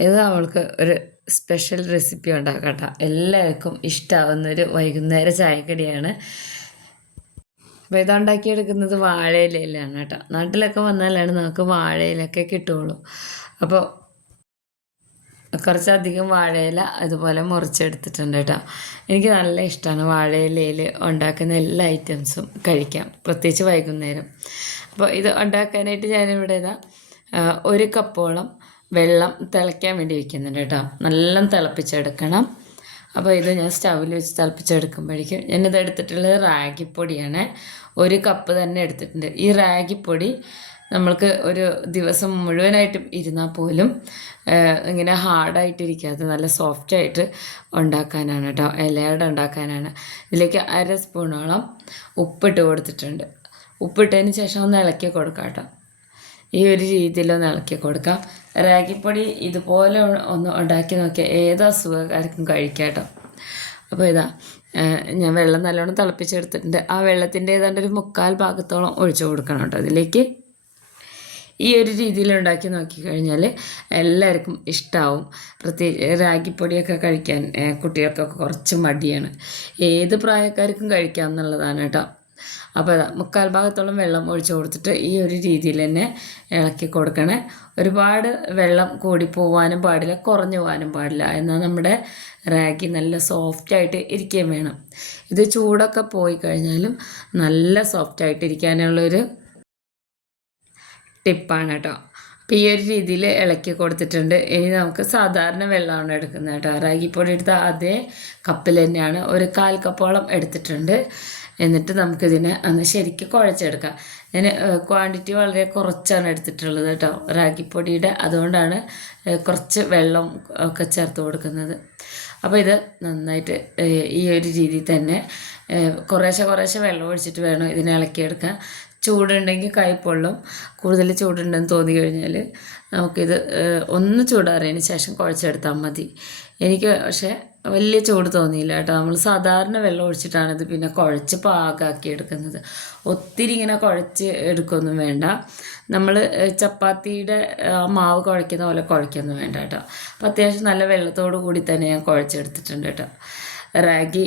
ഇത് അവൾക്ക് ഒരു സ്പെഷ്യൽ റെസിപ്പി ഉണ്ടാക്കട്ടെ. എല്ലാവർക്കും ഇഷ്ടമാവുന്നൊരു വൈകുന്നേര ചായക്കടിയാണ്. അപ്പോൾ ഇത് ഉണ്ടാക്കിയെടുക്കുന്നത് വാഴയിലയിലാണ് കേട്ടോ. നാട്ടിലൊക്കെ വന്നാലാണ് നമുക്ക് വാഴയിലൊക്കെ കിട്ടുള്ളൂ അപ്പോൾ കുറച്ചധികം വാഴയില അതുപോലെ മുറിച്ചെടുത്തിട്ടുണ്ട് കേട്ടോ. എനിക്ക് നല്ല ഇഷ്ടമാണ് വാഴയിലയിൽ ഉണ്ടാക്കുന്ന എല്ലാ ഐറ്റംസും കഴിക്കാം പ്രത്യേകിച്ച് വൈകുന്നേരം. അപ്പോൾ ഇത് ഉണ്ടാക്കാനായിട്ട് ഞാനിവിടെ ഇതാ ഒരു കപ്പോളം വെള്ളം തിളയ്ക്കാൻ വേണ്ടി വെക്കുന്നുണ്ട് കേട്ടോ. നല്ല തിളപ്പിച്ചെടുക്കണം. അപ്പോൾ ഇത് ഞാൻ സ്റ്റൗവിൽ വെച്ച് തിളപ്പിച്ചെടുക്കുമ്പോഴേക്കും ഞാനിത് എടുത്തിട്ടുള്ളത് റാഗിപ്പൊടിയാണ്. ഒരു കപ്പ് തന്നെ എടുത്തിട്ടുണ്ട്. ഈ റാഗിപ്പൊടി നമ്മൾക്ക് ഒരു ദിവസം മുഴുവനായിട്ട് ഇരുന്നാൽ പോലും ഇങ്ങനെ ഹാർഡായിട്ടിരിക്കാതെ നല്ല സോഫ്റ്റായിട്ട് ഉണ്ടാക്കാനാണ് കേട്ടോ. ഇലയുടെ ഉണ്ടാക്കാനാണ്. ഇതിലേക്ക് അര സ്പൂണോളം ഉപ്പിട്ട് കൊടുത്തിട്ടുണ്ട്. ഉപ്പിട്ടതിന് ശേഷം ഒന്ന് ഇളക്കി കൊടുക്കാം കേട്ടോ. ഈ ഒരു രീതിയിലൊന്ന് ഇളക്കി കൊടുക്കാം. റാഗിപ്പൊടി ഇതുപോലെ ഒന്ന് ഉണ്ടാക്കി നോക്കിയാൽ ഏത് അസുഖക്കാർക്കും കഴിക്കാം കേട്ടോ. അപ്പോൾ ഇതാ ഞാൻ വെള്ളം നല്ലോണം തിളപ്പിച്ചെടുത്തിട്ടുണ്ട്. ആ വെള്ളത്തിന്റെ ഏതാണ്ട് ഒരു മുക്കാൽ ഭാഗത്തോളം ഒഴിച്ചു കൊടുക്കണം കേട്ടോ അതിലേക്ക്. ഈ ഒരു രീതിയിൽ ഉണ്ടാക്കി നോക്കിക്കഴിഞ്ഞാൽ എല്ലാവർക്കും ഇഷ്ടമാവും പ്രത്യേകിച്ച് റാഗിപ്പൊടിയൊക്കെ കഴിക്കാൻ കുട്ടികൾക്കൊക്കെ കുറച്ച് മടിയാണ്. ഏത് പ്രായക്കാർക്കും കഴിക്കാം എന്നുള്ളതാണ് കേട്ടോ. അപ്പോൾ മുക്കാൽ ഭാഗത്തോളം വെള്ളം ഒഴിച്ചു കൊടുത്തിട്ട് ഈ ഒരു രീതിയിൽ തന്നെ ഇളക്കി കൊടുക്കണേ. ഒരുപാട് വെള്ളം കൂടി പോവാനും പാടില്ല കുറഞ്ഞു പോകാനും പാടില്ല എന്നാൽ നമ്മുടെ റാഗി നല്ല സോഫ്റ്റായിട്ട് ഇരിക്കുകയും വേണം. ഇത് ചൂടൊക്കെ പോയി കഴിഞ്ഞാലും നല്ല സോഫ്റ്റായിട്ട് ഇരിക്കാനുള്ളൊരു ടിപ്പാണ് കേട്ടോ. അപ്പോൾ ഈ ഒരു രീതിയിൽ ഇളക്കി കൊടുത്തിട്ടുണ്ട്. ഇനി നമുക്ക് സാധാരണ വെള്ളമാണ് എടുക്കുന്നത് കേട്ടോ. റാഗിപ്പൊടി എടുത്ത അതേ കപ്പിൽ തന്നെയാണ്. ഒരു കാൽ കപ്പോളം എടുത്തിട്ടുണ്ട്. എന്നിട്ട് നമുക്കിതിനെ ഒന്ന് ശരിക്കും കുഴച്ചെടുക്കാം. ഞാൻ ക്വാണ്ടിറ്റി വളരെ കുറച്ചാണ് എടുത്തിട്ടുള്ളത് കേട്ടോ. റാഗിപ്പൊടിയുടെ അതുകൊണ്ടാണ് കുറച്ച് വെള്ളം ഒക്കെ ചേർത്ത് കൊടുക്കുന്നത്. അപ്പോൾ ഇത് നന്നായിട്ട് ഈ ഒരു രീതിയിൽ തന്നെ കുറേശ്ശെ കുറേശ്ശെ വെള്ളം ഒഴിച്ചിട്ട് വേണം ഇതിനെ ഇളക്കിയെടുക്കാൻ. ചൂടുണ്ടെങ്കിൽ കൈ പൊള്ളും. കൂടുതൽ ചൂടുണ്ടെന്ന് തോന്നി കഴിഞ്ഞാൽ നമുക്കിത് ഒന്ന് ചൂടാറിയതിന് ശേഷം കുഴച്ചെടുത്താൽ മതി. എനിക്ക് പക്ഷേ വലിയ ചൂട് തോന്നിയില്ല കേട്ടോ. നമ്മൾ സാധാരണ വെള്ളം ഒഴിച്ചിട്ടാണ് ഇത് പിന്നെ കുഴച്ച് പാകാക്കി എടുക്കുന്നത്. ഒത്തിരി ഇങ്ങനെ കുഴച്ച് എടുക്കൊന്നും വേണ്ട. നമ്മൾ ചപ്പാത്തിയുടെ മാവ് കുഴയ്ക്കുന്ന പോലെ കുഴയ്ക്കൊന്നും വേണ്ട കേട്ടോ. അപ്പോൾ അത്യാവശ്യം നല്ല വെള്ളത്തോടു കൂടി തന്നെ ഞാൻ കുഴച്ചെടുത്തിട്ടുണ്ട് കേട്ടോ. റാഗി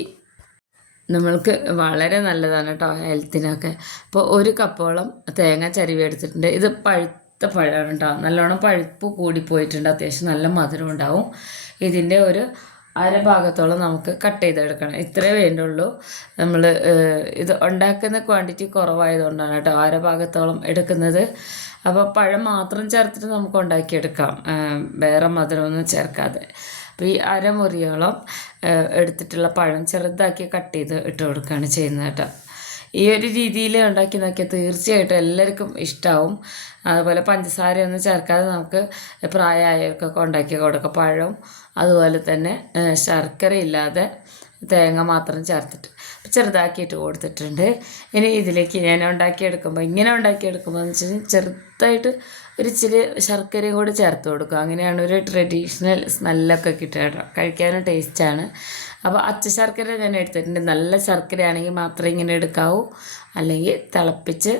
നമ്മൾക്ക് വളരെ നല്ലതാണ് കേട്ടോ ഹെൽത്തിനൊക്കെ. അപ്പോൾ ഒരു കപ്പോളം തേങ്ങ ചരുവി എടുത്തിട്ടുണ്ട്. ഇത് പഴുത്ത പഴമാണ് കേട്ടോ. നല്ലോണം പഴുപ്പ് കൂടിപ്പോയിട്ടുണ്ട് അത്യാവശ്യം നല്ല മധുരം ഉണ്ടാവും. ഇതിന്റെ ഒരു അര ഭാഗത്തോളം നമുക്ക് കട്ട് ചെയ്തെടുക്കണം. ഇത്രേ വേണ്ടുള്ളൂ. നമ്മൾ ഇത് ഉണ്ടാക്കുന്ന ക്വാണ്ടിറ്റി കുറവായതുകൊണ്ടാണ് കേട്ടോ അരഭാഗത്തോളം എടുക്കുന്നത്. അപ്പോൾ പഴം മാത്രം ചേർത്തിട്ട് നമുക്ക് ഉണ്ടാക്കിയെടുക്കാം. വേറെ മധുരമൊന്നും ചേർക്കാതെ. അപ്പോൾ ഈ അരമുറിയോളം എടുത്തിട്ടുള്ള പഴം ചെറുതാക്കി കട്ട് ചെയ്ത് ഇട്ട് കൊടുക്കുകയാണ് ചെയ്യുന്നത് കേട്ടോ. ഈ ഒരു രീതിയിൽ ഉണ്ടാക്കി നോക്കിയാൽ തീർച്ചയായിട്ടും എല്ലാവർക്കും ഇഷ്ടമാവും അതുപോലെ പഞ്ചസാരയൊന്നും ചേർക്കാതെ നമുക്ക് പ്രായമായവർക്കൊക്കെ ഉണ്ടാക്കി കൊടുക്കാം. പഴവും അതുപോലെ തന്നെ ശർക്കര ഇല്ലാതെ തേങ്ങ മാത്രം ചേർത്തിട്ട് ചെറുതാക്കിയിട്ട് കൊടുത്തിട്ടുണ്ട്. ഇനി ഇതിലേക്ക് ഞാൻ ഉണ്ടാക്കിയെടുക്കുമ്പോൾ ഇങ്ങനെ ഉണ്ടാക്കിയെടുക്കുമ്പോൾ എന്ന് വെച്ചാൽ ചെറുതായിട്ട് ഒരു ഇച്ചിരി ശർക്കരയും കൂടി ചേർത്ത് കൊടുക്കും. അങ്ങനെയാണ് ഒരു ട്രഡീഷണൽ സ്മെല്ലൊക്കെ കിട്ടുക കഴിക്കാനും ടേസ്റ്റാണ് അപ്പോൾ അച്ച ശർക്കര ഞാൻ എടുത്തിട്ടുണ്ട്. നല്ല ശർക്കരയാണെങ്കിൽ മാത്രമേ ഇങ്ങനെ എടുക്കാവൂ. അല്ലെങ്കിൽ തിളപ്പിച്ച്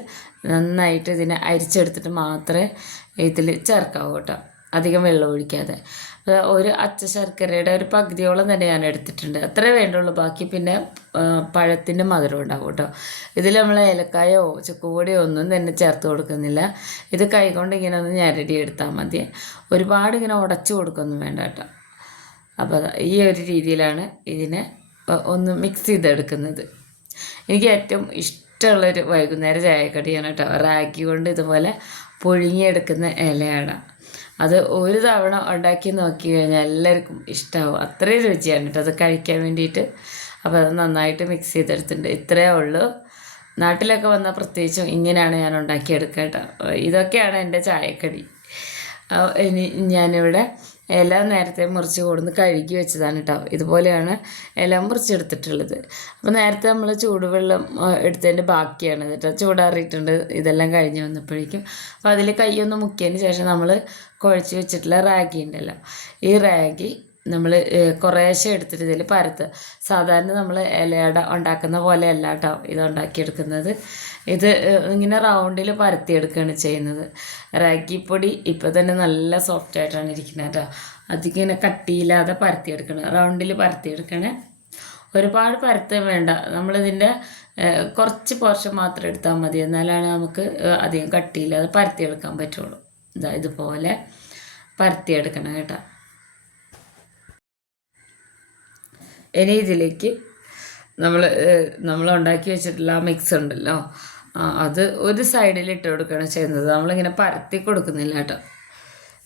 നന്നായിട്ട് ഇതിനെ അരിച്ചെടുത്തിട്ട് മാത്രമേ ഇതിൽ ചേർക്കാവൂ കേട്ടോ. അധികം വെള്ളം ഒഴിക്കാതെ. ഒരു അച്ച ശർക്കരയുടെ ഒരു പകുതിയോളം തന്നെ ഞാൻ എടുത്തിട്ടുണ്ട്. അത്രേ വേണ്ടുള്ളൂ. ബാക്കി പിന്നെ പഴത്തിന്റെ മധുരം ഉണ്ടാവും കേട്ടോ. ഇതിൽ നമ്മൾ ഏലക്കായോ ചുക്കുപൊടിയോ ഒന്നും തന്നെ ചേർത്ത് കൊടുക്കുന്നില്ല. ഇത് കൈകൊണ്ട് ഇങ്ങനെ ഒന്ന് ഞരടി എടുത്താൽ മതി. ഒരുപാട് ഇങ്ങനെ ഉടച്ചു കൊടുക്കൊന്നും വേണ്ട കേട്ടോ. അപ്പോൾ ഈ ഒരു രീതിയിലാണ് ഇതിനെ ഒന്ന് മിക്സ് ചെയ്തെടുക്കുന്നത്. എനിക്ക് ഏറ്റവും ഇഷ്ടമുള്ളൊരു വൈകുന്നേരം ചായക്കടിയാണ് കേട്ടോ. റാഗി കൊണ്ട് ഇതുപോലെ പുഴുങ്ങിയെടുക്കുന്ന ഇലയാണ്. അത് ഒരു തവണ ഉണ്ടാക്കി നോക്കി കഴിഞ്ഞാൽ എല്ലാവർക്കും ഇഷ്ടമാവും അത്രയും രുചിയാണ് കേട്ടോ അത് കഴിക്കാൻ വേണ്ടിയിട്ട്. അപ്പോൾ അത് നന്നായിട്ട് മിക്സ് ചെയ്തെടുത്തിട്ടുണ്ട്. ഇത്രയേ ഉള്ളൂ. നാട്ടിലൊക്കെ വന്നാൽ പ്രത്യേകിച്ചും ഇങ്ങനെയാണ് ഞാൻ ഉണ്ടാക്കിയെടുക്കുക കേട്ടോ. ഇതൊക്കെയാണ് എന്റെ ചായക്കടി. ഇനി ഞാനിവിടെ ഇല നേരത്തെ മുറിച്ച് കൊടുന്ന് കഴുകി വെച്ചതാണ് കേട്ടോ ഇതുപോലെയാണ് ഇല മുറിച്ചെടുത്തിട്ടുള്ളത്. അപ്പോൾ നേരത്തെ നമ്മൾ ചൂടുവെള്ളം എടുത്തതിന്റെ ബാക്കിയാണ് കേട്ടോ ചൂടാറിയിട്ടുണ്ട്. ഇതെല്ലാം കഴിഞ്ഞ് വന്നപ്പോഴേക്കും. അപ്പോൾ അതിൽ കൈയൊന്ന് മുക്കിയതിന് ശേഷം നമ്മൾ കുഴച്ച് വെച്ചിട്ടുള്ള റാഗി ഉണ്ടല്ലോ. ഈ റാഗി നമ്മൾ കുറേശ്ശെ എടുത്തിട്ട് ഇതിൽ പരത്തുക സാധാരണ നമ്മൾ ഇലയട ഉണ്ടാക്കുന്ന പോലെ അല്ല കേട്ടോ ഇത് ഉണ്ടാക്കിയെടുക്കുന്നത്. ഇത് ഇങ്ങനെ റൗണ്ടിൽ പരത്തിയെടുക്കുകയാണ് ചെയ്യുന്നത്. റാഗിപ്പൊടി ഇപ്പോൾ തന്നെ നല്ല സോഫ്റ്റ് ആയിട്ടാണ് ഇരിക്കുന്നത് കേട്ടോ. അതിങ്ങനെ കട്ടിയില്ലാതെ പരത്തിയെടുക്കണം. റൗണ്ടിൽ പരത്തിയെടുക്കണേ. ഒരുപാട് പരത്താൻ വേണ്ട. നമ്മളിതിന്റെ കുറച്ച് പോർഷൻ മാത്രം എടുത്താൽ മതി. എന്നാലാണ് നമുക്ക് അധികം കട്ടിയില്ലാതെ പരത്തിയെടുക്കാൻ പറ്റുള്ളൂ. ഇതാ ഇതുപോലെ പരത്തിയെടുക്കണം കേട്ടോ. ഇനി ഇതിലേക്ക് നമ്മൾ നമ്മൾ ഉണ്ടാക്കി വെച്ചിട്ടുള്ള ആ മിക്സ് ഉണ്ടല്ലോ. അത് ഒരു സൈഡിൽ ഇട്ട് കൊടുക്കുകയാണ് ചെയ്യുന്നത്. നമ്മളിങ്ങനെ പരത്തി കൊടുക്കുന്നില്ല കേട്ടോ.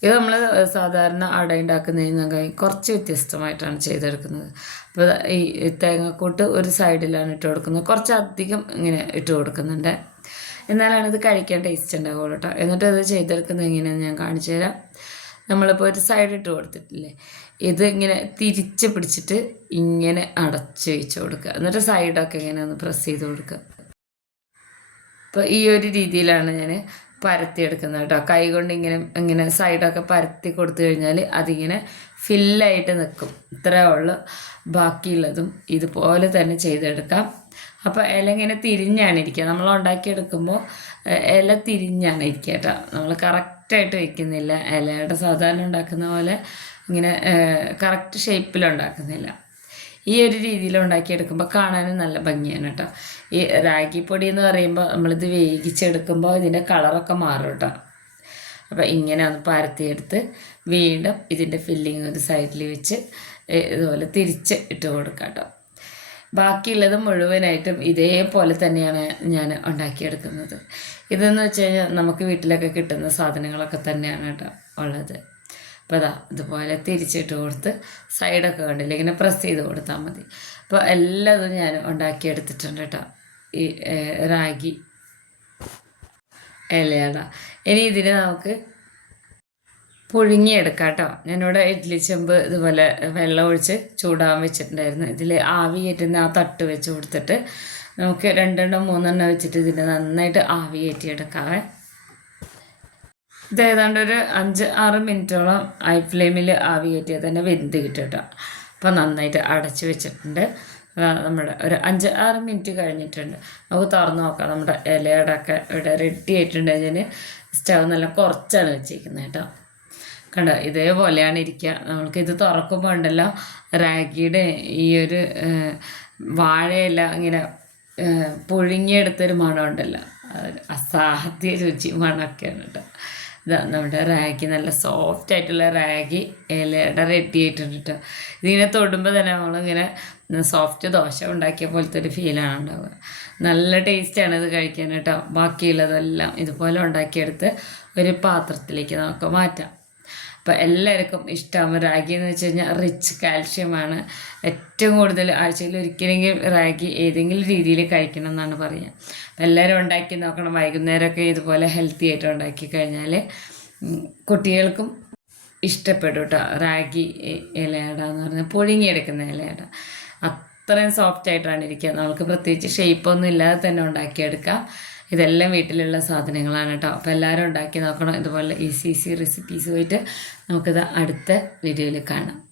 ഇത് നമ്മൾ സാധാരണ അട ഉണ്ടാക്കുന്നതിനൊക്കെ കുറച്ച് വ്യത്യസ്തമായിട്ടാണ് ചെയ്തെടുക്കുന്നത്. അപ്പോൾ ഈ തേങ്ങക്കൂട്ട് ഒരു സൈഡിലാണ് ഇട്ട് കൊടുക്കുന്നത്. കുറച്ചധികം ഇങ്ങനെ ഇട്ട് കൊടുക്കുന്നുണ്ട്. എന്നാലാണ് ഇത് കഴിക്കാൻ ടേസ്റ്റ് ഉണ്ടാവുള്ളൂ കേട്ടോ. എന്നിട്ട് അത് ചെയ്തെടുക്കുന്നത് എങ്ങനെയാണെന്ന് ഞാൻ കാണിച്ചു തരാം. നമ്മളിപ്പോൾ ഒരു സൈഡ് ഇട്ട് കൊടുത്തിട്ടില്ലേ? ഇത് ഇങ്ങനെ തിരിച്ച് പിടിച്ചിട്ട് ഇങ്ങനെ അടച്ച് വെച്ച് കൊടുക്കുക. എന്നിട്ട് സൈഡൊക്കെ ഇങ്ങനെ ഒന്ന് പ്രസ് ചെയ്ത് കൊടുക്കുക. അപ്പോൾ ഈ ഒരു രീതിയിലാണ് ഞാൻ പരത്തിയെടുക്കുന്നത് കേട്ടോ. കൈ കൊണ്ട് ഇങ്ങനെ ഇങ്ങനെ സൈഡൊക്കെ പരത്തി കൊടുത്തു കഴിഞ്ഞാൽ അതിങ്ങനെ ഫില്ലായിട്ട് നിൽക്കും ഇത്രയേ ഉള്ളു. ബാക്കിയുള്ളതും ഇതുപോലെ തന്നെ ചെയ്തെടുക്കാം. അപ്പോൾ ഇല ഇങ്ങനെ തിരിഞ്ഞാണ് ഇരിക്കുക. നമ്മൾ ഉണ്ടാക്കിയെടുക്കുമ്പോൾ ഇല തിരിഞ്ഞാണ് ഇരിക്കുക കേട്ടോ. നമ്മൾ കറക്റ്റായിട്ട് വയ്ക്കുന്നില്ല ഇലയുടെ സാധാരണ ഉണ്ടാക്കുന്ന പോലെ ഇങ്ങനെ കറക്റ്റ് ഷേപ്പിൽ ഉണ്ടാക്കുന്നില്ല. ഈ ഒരു രീതിയിൽ ഉണ്ടാക്കിയെടുക്കുമ്പോൾ കാണാനും നല്ല ഭംഗിയാണ് കേട്ടോ. ഈ റാഗിപ്പൊടി എന്ന് പറയുമ്പോൾ നമ്മളിത് വേവിച്ചെടുക്കുമ്പോൾ ഇതിന്റെ കളറൊക്കെ മാറും കേട്ടോ. അപ്പോൾ ഇങ്ങനെ ഒന്ന് പരത്തിയെടുത്ത് വീണ്ടും ഇതിന്റെ ഫില്ലിങ് ഒരു സൈഡിൽ വെച്ച് ഇതുപോലെ തിരിച്ച് ഇട്ട് കൊടുക്കാം കേട്ടോ. ബാക്കിയുള്ളത് മുഴുവനായിട്ടും ഇതേപോലെ തന്നെയാണ് ഞാൻ ഉണ്ടാക്കിയെടുക്കുന്നത്. ഇതെന്ന് വെച്ച് കഴിഞ്ഞാൽ നമുക്ക് വീട്ടിലൊക്കെ കിട്ടുന്ന സാധനങ്ങളൊക്കെ തന്നെയാണ് കേട്ടോ ഉള്ളത്. അപ്പോൾ അതാ ഇതുപോലെ തിരിച്ചിട്ട് കൊടുത്ത് സൈഡൊക്കെ കണ്ടില്ല ഇങ്ങനെ പ്രസ് ചെയ്ത് കൊടുത്താൽ മതി. അപ്പോൾ എല്ലാതും ഞാൻ ഉണ്ടാക്കിയെടുത്തിട്ടുണ്ട് കേട്ടോ. ഈ റാഗി ഇലയട. ഇനി ഇതിന് നമുക്ക് പുഴുങ്ങിയെടുക്കാം കേട്ടോ. ഞാനിവിടെ ഇഡ്ഡലി ചെമ്പ് ഇതുപോലെ വെള്ളം ഒഴിച്ച് ചൂടാൻ വെച്ചിട്ടുണ്ടായിരുന്നു. ഇതിൽ ആവി കയറ്റുന്ന ആ തട്ട് വെച്ച് കൊടുത്തിട്ട് നമുക്ക് രണ്ടെണ്ണം മൂന്നെണ്ണം വെച്ചിട്ട് ഇതിനെ നന്നായിട്ട് ആവി കയറ്റിയെടുക്കാവേ. ഇത് ഏതാണ്ട് ഒരു അഞ്ച് ആറ് മിനിറ്റോളം ഹൈ ഫ്ലെയിമിൽ ആവി കയറ്റിയാൽ തന്നെ വെന്ത് കിട്ടും കേട്ടോ അപ്പോൾ നന്നായിട്ട് അടച്ച് വെച്ചിട്ടുണ്ട്. നമ്മുടെ ഒരു അഞ്ച് ആറ് മിനിറ്റ് കഴിഞ്ഞിട്ടുണ്ട്. നമുക്ക് തുറന്ന് നോക്കാം. നമ്മുടെ ഇലയുടെ ഒക്കെ ഇവിടെ റെഡി ആയിട്ടുണ്ട്. സ്റ്റവ് നല്ല കുറച്ചാണ് വെച്ചിരിക്കുന്നത് കേട്ടോ. കണ്ടോ ഇതേപോലെയാണ് ഇരിക്കുക. ഇത് തുറക്കുമ്പോൾ ഉണ്ടല്ലോ റാഗിയുടെ ഈ ഒരു വാഴയില ഇങ്ങനെ പുഴുങ്ങിയെടുത്തൊരു മണം ഉണ്ടല്ലോ അസാധ്യ രുചി മണമൊക്കെയാണ് കേട്ടോ. ഇതാ നമ്മുടെ റാഗി നല്ല സോഫ്റ്റ് ആയിട്ടുള്ള റാഗി ഇലയുടെ റെഡി ആയിട്ടുണ്ട് കേട്ടോ ഇതിങ്ങനെ തൊടുമ്പോൾ തന്നെ നമ്മളിങ്ങനെ സോഫ്റ്റ് ദോശ ഉണ്ടാക്കിയ പോലത്തെ ഒരു ഫീലാണ് ഉണ്ടാവുക. നല്ല ടേസ്റ്റാണ് ഇത് കഴിക്കാൻ കേട്ടോ ബാക്കിയുള്ളതെല്ലാം ഇതുപോലെ ഉണ്ടാക്കിയെടുത്ത് ഒരു പാത്രത്തിലേക്ക് നമുക്ക് മാറ്റാം. അപ്പോൾ എല്ലാവർക്കും ഇഷ്ടമാകും. റാഗി എന്ന് വെച്ച് കഴിഞ്ഞാൽ റിച്ച് കാൽഷ്യമാണ് ഏറ്റവും കൂടുതൽ ആഴ്ചയിൽ ഒരിക്കലെങ്കിലും റാഗി ഏതെങ്കിലും രീതിയിൽ കഴിക്കണം എന്നാണ് പറയുക. അപ്പോൾ എല്ലാവരും ഉണ്ടാക്കി നോക്കണം. വൈകുന്നേരമൊക്കെ ഇതുപോലെ ഹെൽത്തി ആയിട്ട് ഉണ്ടാക്കി കഴിഞ്ഞാൽ കുട്ടികൾക്കും ഇഷ്ടപ്പെടും കേട്ടോ. റാഗി ഇലയട എന്ന് പറഞ്ഞാൽ പുഴുങ്ങിയെടുക്കുന്ന ഇലയട. അത്രയും സോഫ്റ്റ് ആയിട്ടാണ് ഇരിക്കുക. നമുക്ക് പ്രത്യേകിച്ച് ഷേപ്പൊന്നും ഇല്ലാതെ തന്നെ ഉണ്ടാക്കിയെടുക്കാം ഇതെല്ലാം വീട്ടിലുള്ള സാധനങ്ങളാണ് കേട്ടോ അപ്പോൾ എല്ലാവരും ഉണ്ടാക്കി നോക്കണം. ഇതുപോലെ ഈസി ഈസി റെസിപ്പീസ് പോയിട്ട് നമുക്കിത് അടുത്ത വീഡിയോയിൽ കാണാം.